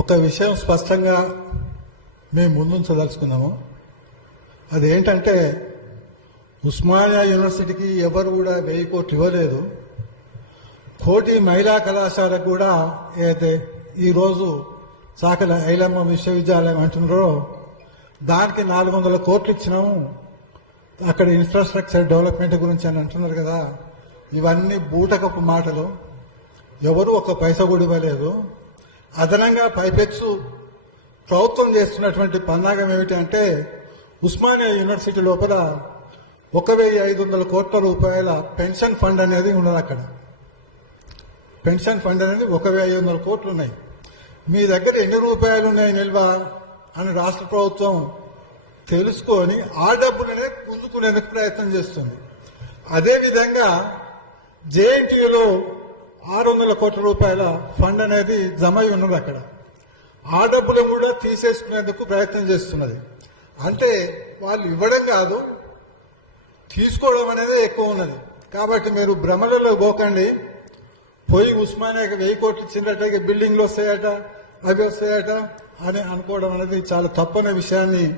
ఒక విషయం స్పష్టంగా మేము ముందుంచదలుచుకున్నాము. అదేంటంటే ఉస్మానియా యూనివర్సిటీకి ఎవరు కూడా 1000 కోట్లు ఇవ్వలేదు. కోటి మహిళా కళాశాలకు కూడా ఏదైతే ఈరోజు సాకల ఐలమ్మ విశ్వవిద్యాలయం అంటున్నారో దానికి 400 కోట్లు ఇచ్చినాము. అక్కడ ఇన్ఫ్రాస్ట్రక్చర్ డెవలప్మెంట్ గురించి అని అంటున్నారు కదా, ఇవన్నీ బూటకపు మాటలు. ఎవరు ఒక పైసా కూడా ఇవ్వలేదు. అదనంగా పైపెచ్చు ప్రభుత్వం చేస్తున్నటువంటి పన్నాగం ఏమిటంటే ఉస్మానియా యూనివర్సిటీ లోపల 1500 కోట్ల రూపాయల పెన్షన్ ఫండ్ అనేది ఉన్నది. అక్కడ పెన్షన్ ఫండ్ అనేది 1500 కోట్లు ఉన్నాయి. మీ దగ్గర ఎన్ని రూపాయలు ఉన్నాయి నిల్వ అని రాష్ట్ర ప్రభుత్వం తెలుసుకొని ఆ డబ్బులనే పుంజుకునేందుకు ప్రయత్నం చేస్తుంది. అదేవిధంగా జేఎన్టీయూలో 600 కోట్ల రూపాయల ఫండ్ అనేది జమ అయి ఉన్నది. అక్కడ ఆ డబ్బులను కూడా తీసేసుకునేందుకు ప్రయత్నం చేస్తున్నది. అంటే వాళ్ళు ఇవ్వడం కాదు, తీసుకోవడం అనేది ఎక్కువ ఉన్నది. కాబట్టి మీరు భ్రమలలో పోకండి. పోయి ఉస్మానియాకి 1000 కోట్లు ఇచ్చినట్టు బిల్డింగ్లు వస్తాయట, అవి వస్తాయట అని అనుకోవడం అనేది చాలా తప్పనే విషయాన్ని